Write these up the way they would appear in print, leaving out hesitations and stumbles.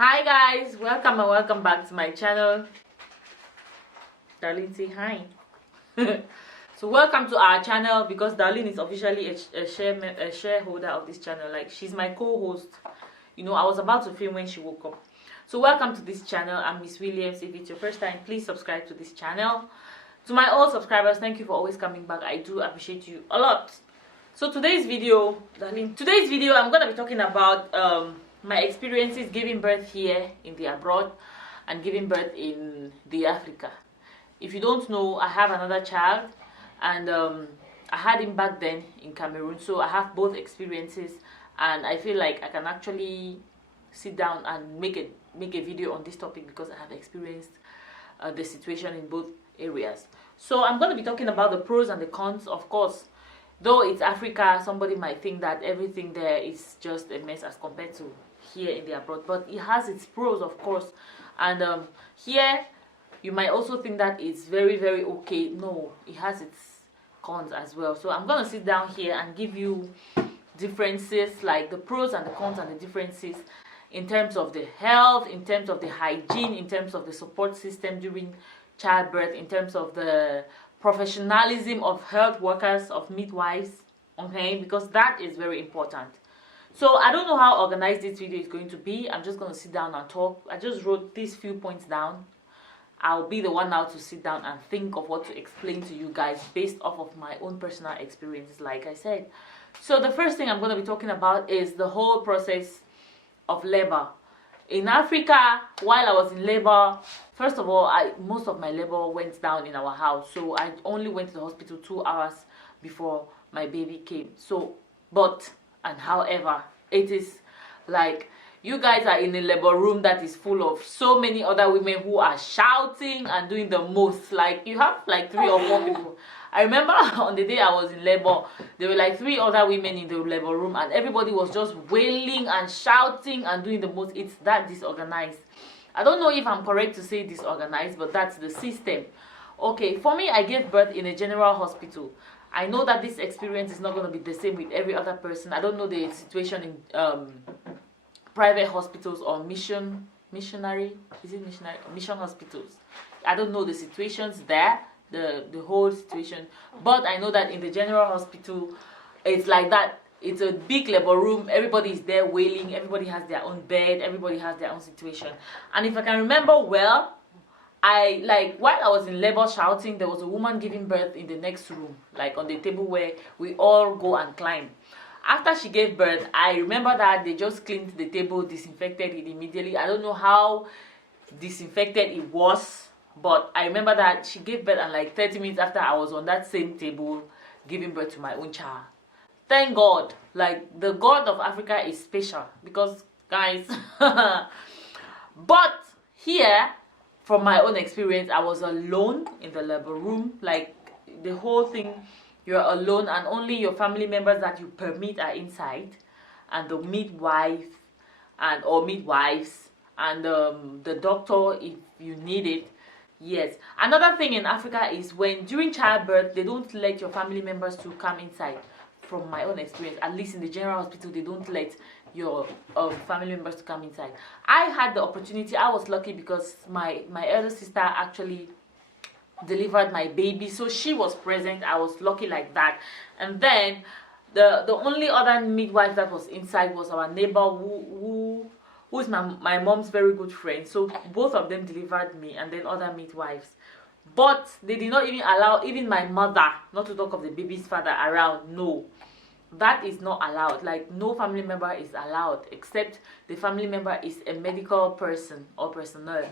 Hi guys, welcome and welcome back to my channel. Darlene, say hi. So welcome to our channel because Darlene is officially a shareholder of this channel. Like, she's my co-host. You know, I was about to film when she woke up. So welcome to this channel. I'm Miss Williams. If it's your first time, please subscribe to this channel. To my old subscribers, thank you for always coming back. I do appreciate you a lot. So today's video, Darlene, I'm gonna be talking about my experiences giving birth here in the abroad and giving birth in the Africa. If you don't know, I have another child, and I had him back then in Cameroon, so I have both experiences, and I feel like I can actually sit down and make a video on this topic because I have experienced the situation in both areas. So I'm going to be talking about the pros and the cons. Of course, though it's Africa, somebody might think that everything there is just a mess as compared to here in the abroad, but it has its pros, of course. And here you might also think that it's very okay. No, it has its cons as well. So I'm gonna sit down here and give you differences, like the pros and the cons and the differences in terms of the health, in terms of the hygiene, in terms of the support system during childbirth, in terms of the professionalism of health workers, of midwives, okay, because that is very important. So I don't know how organized this video is going to be. I'm just going to sit down and talk. I just wrote these few points down. I'll be the one now to sit down and think of what to explain to you guys based off of my own personal experiences, like I said. So the first thing I'm going to be talking about is the whole process of labor. In Africa, while I was in labor, first of all, most of my labor went down in our house. So I only went to the hospital 2 hours before my baby came. So, however, it is like you guys are in a labor room that is full of so many other women who are shouting and doing the most. Like, you have like 3 or 4 people. I remember on the day I was in labor, there were like 3 other women in the labor room, and everybody was just wailing and shouting and doing the most. It's that disorganized. I don't know if I'm correct to say disorganized, but that's the system. Okay, for me, I gave birth in a general hospital. I know that this experience is not going to be the same with every other person. I don't know the situation in private hospitals or mission hospitals. I don't know the situations there, the whole situation, but I know that in the general hospital it's like that. It's a big labor room, everybody is there wailing, everybody has their own bed, everybody has their own situation. And if I can remember well, while I was in labor shouting, there was a woman giving birth in the next room, like on the table where we all go and climb. After she gave birth, I remember that they just cleaned the table, disinfected it immediately. I don't know how disinfected it was, but I remember that she gave birth, and like 30 minutes after, I was on that same table giving birth to my own child. Thank God. Like, the God of Africa is special, because guys but here, from my own experience, I was alone in the labor room. Like, the whole thing, you're alone, and only your family members that you permit are inside, and the midwife or midwives, and the doctor if you need it. Yes. Another thing in Africa is when during childbirth, they don't let your family members to come inside. From my own experience, at least in the general hospital, they don't let your family members to come inside. I had the opportunity. I was lucky because my elder sister actually delivered my baby, so she was present. I was lucky like that. And then the only other midwife that was inside was our neighbor who is my mom's very good friend. So both of them delivered me, and then other midwives. But they did not even allow even my mother, not to talk of the baby's father, around. No, that is not allowed. Like, no family member is allowed except the family member is a medical person or personnel.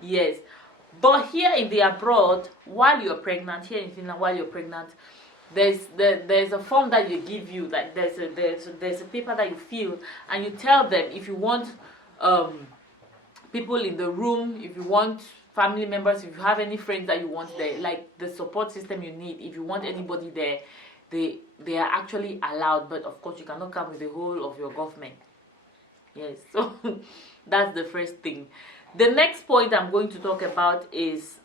Yes. But here in the abroad, while you're pregnant, here in Finland, while you're pregnant, there's a form that they give you. Like, there's a paper that you fill, and you tell them if you want people in the room, if you want family members, if you have any friends that you want there, like the support system you need, if you want anybody there, they are actually allowed. But of course, you cannot come with the whole of your government. Yes. So that's the first thing. The next point I'm going to talk about is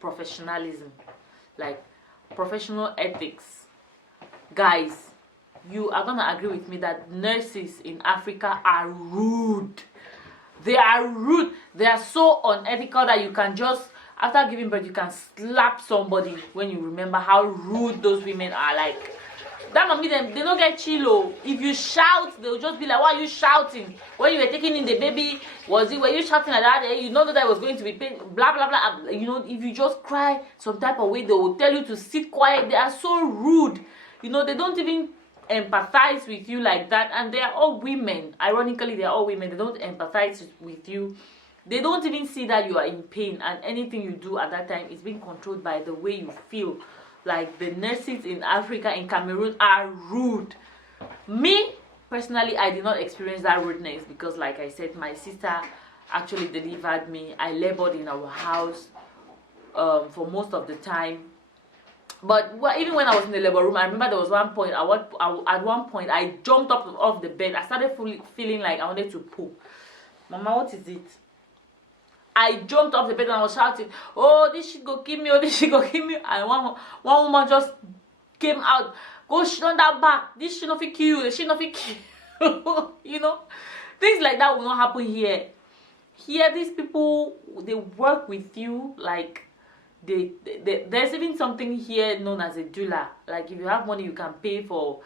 professionalism, like professional ethics. Guys, you are gonna agree with me that nurses in Africa are rude. They are rude. They are so unethical that you can just, after giving birth, you can slap somebody when you remember how rude those women are. Like, that mommy, them, they don't get chill. If you shout, they'll just be like, why are you shouting? When you were taking in the baby, were you shouting like that? You know that it was going to be pain, blah blah blah. You know, if you just cry some type of way, they will tell you to sit quiet. They are so rude. You know, they don't even empathize with you like that. And they are all women. Ironically, they are all women. They don't empathize with you. They don't even see that you are in pain, and anything you do at that time is being controlled by the way you feel. Like, the nurses in Africa, in Cameroon, are rude. Me personally, I did not experience that rudeness because, like I said, my sister actually delivered me. I labored in our house for most of the time. But even when I was in the labor room, I remember there was one point, at one point I jumped up off the bed. I started feeling like I wanted to poop. Mama, what is it? I jumped off the bed and I was shouting, oh, this shit go kill me, oh, this shit go kill me. And one woman just came out, go shit on that back, this shit not fit kill you, this shit not fit kill you. You know, things like that will not happen here. Here, these people, they work with you. Like, there's even something here known as a doula. Like, if you have money, you can pay for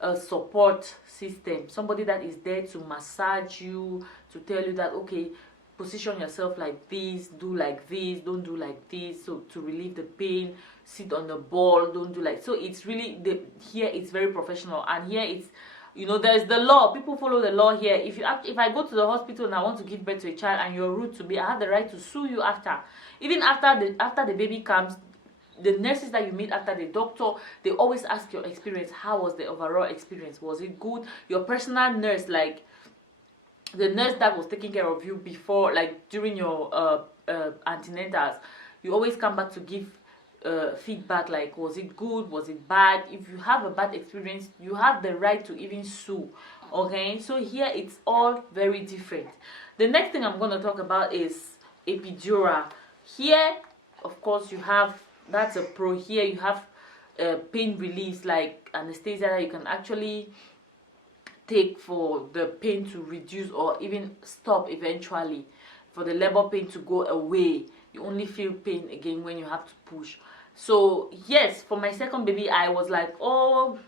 a support system, somebody that is there to massage you, to tell you that, okay, position yourself like this, do like this, don't do like this, so to relieve the pain, sit on the ball, don't do like. So it's really, here it's very professional. And here it's, you know, there's the law. People follow the law here. If I go to the hospital and I want to give birth to a child and you're rude to me, I have the right to sue you after. Even after the baby comes, the nurses that you meet after, the doctor, they always ask your experience. How was the overall experience? Was it good? Your personal nurse, like the nurse that was taking care of you before, like during your antenatals, you always come back to give feedback, like, was it good, was it bad? If you have a bad experience, you have the right to even sue. Okay, so here it's all very different. The next thing I'm going to talk about is epidural. Here, of course, you have, that's a pro. Here you have pain release, like anesthesia that you can actually take for the pain to reduce or even stop eventually, for the labor pain to go away. You only feel pain again when you have to push. So yes, for my second baby, I was like, oh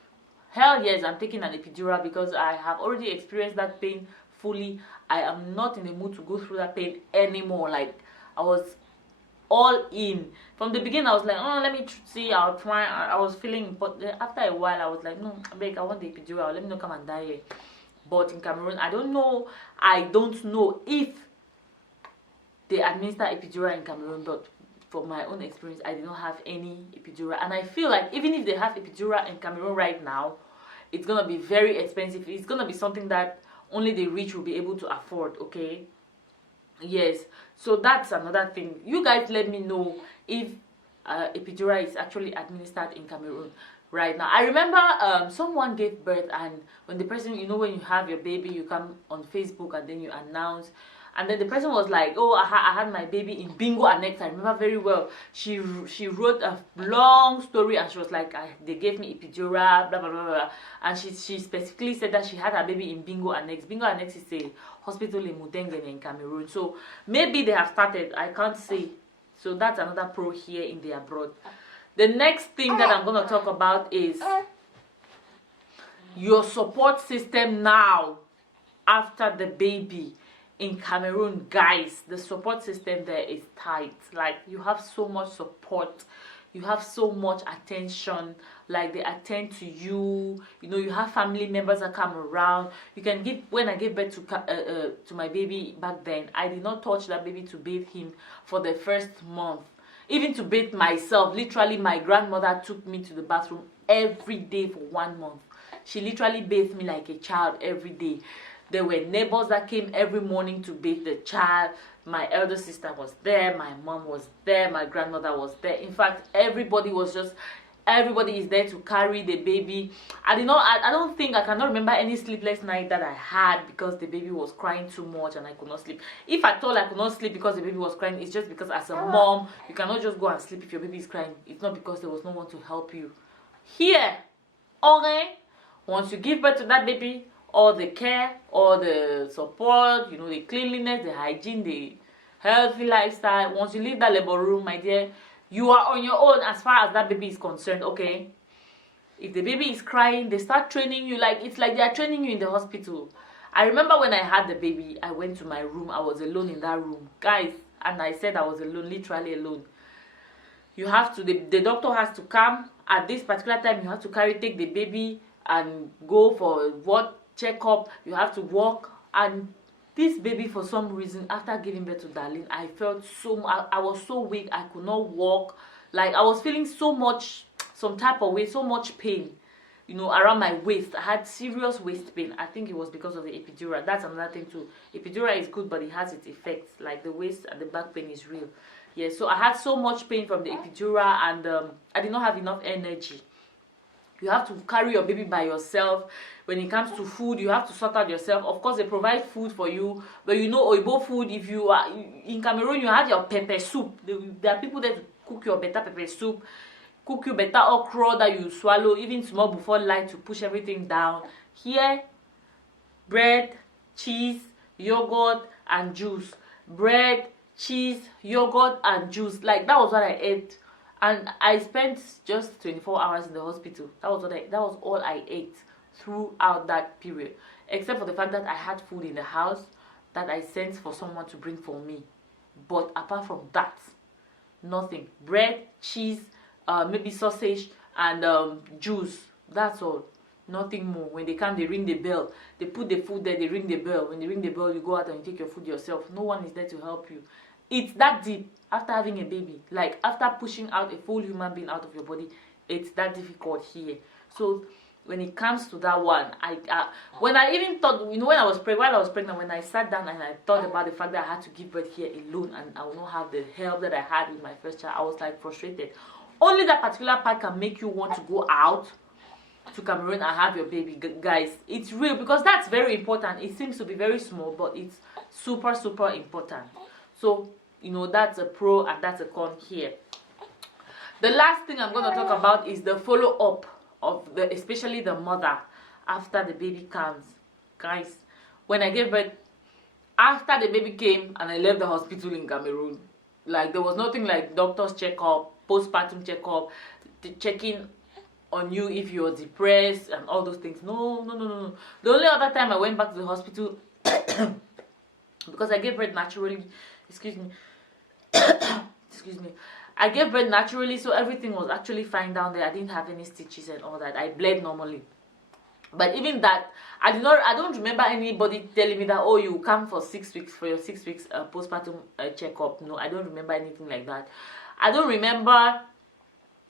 hell yes, I'm taking an epidural because I have already experienced that pain fully. I am not in the mood to go through that pain anymore. Like, I was all in from the beginning. I was like, oh, let me see, I'll try. I was feeling, but then after a while I was like, no, I want the epidural, let me not come and die here. But in Cameroon, I don't know if they administer epidural in Cameroon, but from my own experience, I did not have any epidural. And I feel like even if they have epidural in Cameroon right now, it's gonna be very expensive. It's gonna be something that only the rich will be able to afford. Okay, yes, so that's another thing. You guys let me know if epidural is actually administered in Cameroon right now. I remember someone gave birth, and when the person, you know, when you have your baby, you come on Facebook and then you announce, and then the person was like, oh, I had my baby in Bingo Annex. I remember very well. She wrote a long story, and she was like, they gave me epidural, blah blah blah blah, and she specifically said that she had her baby in Bingo Annex. Bingo Annex is a hospital in Mutengene in Cameroon. So maybe they have started, I can't say. So that's another pro here in the abroad. The next thing that I'm going to talk about is your support system now after the baby. In Cameroon, guys, the support system there is tight. Like, you have so much support, you have so much attention. Like, they attend to you, you know, you have family members that come around. You can give, when I gave birth to my baby back then, I did not touch that baby to bathe him for the first month. Even to bathe myself, literally my grandmother took me to the bathroom every day for 1 month. She literally bathed me like a child every day. There were neighbors that came every morning to bathe the child. My elder sister was there, my mom was there, my grandmother was there. In fact, everybody is there to carry the baby. I don't think, I cannot remember any sleepless night that I had because the baby was crying too much and I could not sleep. If at all I could not sleep because the baby was crying, it's just because as a mom, you cannot just go and sleep if your baby is crying. It's not because there was no one to help you. Here, okay, Once you give birth to that baby, all the care, all the support, you know, the cleanliness, the hygiene, the healthy lifestyle, once you leave that labor room, my dear, you are on your own as far as that baby is concerned. Okay, if the baby is crying, they start training you. Like, it's like they are training you in the hospital. I remember when I had the baby, I went to my room. I was alone in that room, guys, and I said I was alone, literally alone. You have to, the doctor has to come at this particular time. You have to take the baby and go for what checkup. You have to walk. And this baby, for some reason, after giving birth to Darlene, I felt so, I was so weak. I could not walk. Like, I was feeling so much, some type of way, so much pain, you know, around my waist. I had serious waist pain. I think it was because of the epidural. That's another thing too. Epidural is good, but it has its effects. Like, the waist and the back pain is real. Yeah, so I had so much pain from the epidural, and I did not have enough energy. You have to carry your baby by yourself. When it comes to food, you have to sort out yourself. Of course, they provide food for you, but you know, Oibo food, if you are in Cameroon, you have your pepper soup. There are people that cook your better pepper soup, cook you better okra that you swallow even small before light to push everything down. Here, bread, cheese, yogurt, and juice. Bread, cheese, yogurt, and juice. Like, that was what I ate, and I spent just 24 hours in the hospital. That was all I ate throughout that period, except for the fact that I had food in the house that I sent for someone to bring for me. But apart from that, nothing. Bread, cheese, maybe sausage, and juice. That's all. Nothing more. When they come, they ring the bell. They put the food there, they ring the bell. When they ring the bell, you go out and you take your food yourself. No one is there to help you. It's that deep after having a baby. Like, after pushing out a full human being out of your body, it's that difficult here. So when it comes to that one, when I even thought, you know, while I was pregnant, when I sat down and I thought about the fact that I had to give birth here alone and I will not have the help that I had with my first child, I was like frustrated. Only that particular part can make you want to go out to Cameroon and have your baby, guys. It's real, because that's very important. It seems to be very small, but it's super, super important. So, you know, that's a pro and that's a con here. The last thing I'm going to talk about is the follow-up of especially the mother after the baby comes. Guys, when I gave birth, after the baby came and I left the hospital in Cameroon, like, there was nothing like doctor's checkup, postpartum checkup, checking on you if you're depressed and all those things. No. The only other time I went back to the hospital because I gave birth naturally. Excuse me. I gave birth naturally, so everything was actually fine down there. I didn't have any stitches and all that. I bled normally. But even that, I don't remember anybody telling me that, oh, you come for 6 weeks for your 6 weeks postpartum checkup. No, I don't remember anything like that. I don't remember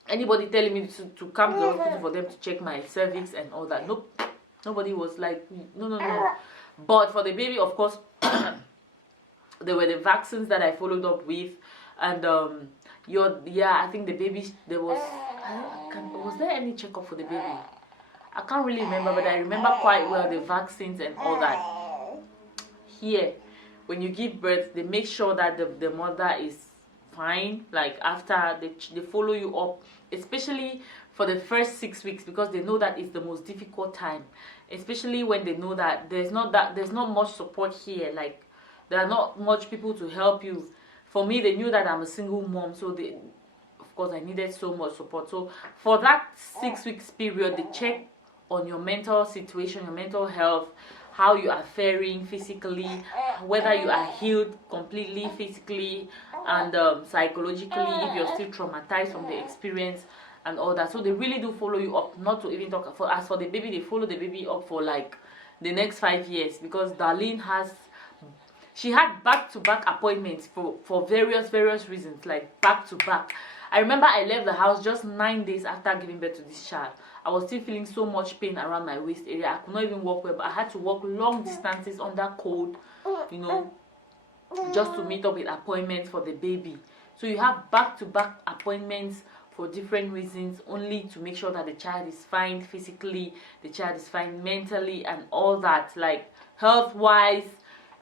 anybody telling me to come to the hospital for them to check my cervix and all that. Nope. Nobody was like, no. But for the baby, of course, there were the vaccines that I followed up with, and I think the baby, was there any checkup for the baby? I can't really remember, but I remember quite well the vaccines and all that. Here, when you give birth, they make sure that the mother is fine. Like, after they follow you up, especially for the first 6 weeks, because they know that it's the most difficult time, especially when they know that there's not much support here. Like, there are not much people to help you. For me, they knew that I'm a single mom, so of course I needed so much support. So for that 6 weeks period, they check on your mental situation, your mental health, how you are faring physically, whether you are healed completely physically and psychologically, if you're still traumatized from the experience and all that. So they really do follow you up. Not to even talk for, as for the baby, they follow the baby up for like the next 5 years, because Darlene she had back-to-back appointments for various reasons, like back-to-back. I remember I left the house just 9 days after giving birth to this child. I was still feeling so much pain around my waist area. I could not even walk well, but I had to walk long distances under cold, you know, just to meet up with appointments for the baby. So you have back-to-back appointments for different reasons, only to make sure that the child is fine physically, the child is fine mentally, and all that, like health-wise,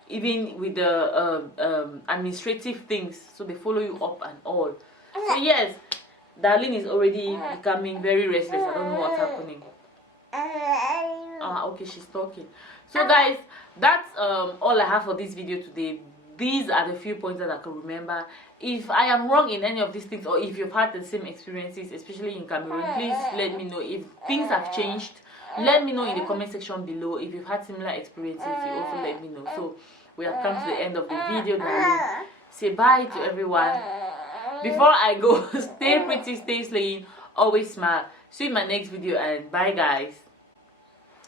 even with the administrative things. So they follow you up and all. So yes, Darlene is already becoming very restless. I don't know what's happening. Okay, she's talking. So guys, that's all I have for this video today. These are the few points that I can remember. If I am wrong in any of these things, or if you've had the same experiences, especially in Cameroon, please let me know. If things have changed, let me know in the comment section below. If you've had similar experiences, you also let me know. So we have come to the end of the video, darling. Say bye to everyone. Before I go, stay pretty, stay slaying, always smile. See you in my next video, and bye guys.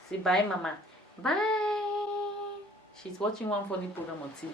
Say bye, mama. Bye. She's watching one funny program on TV.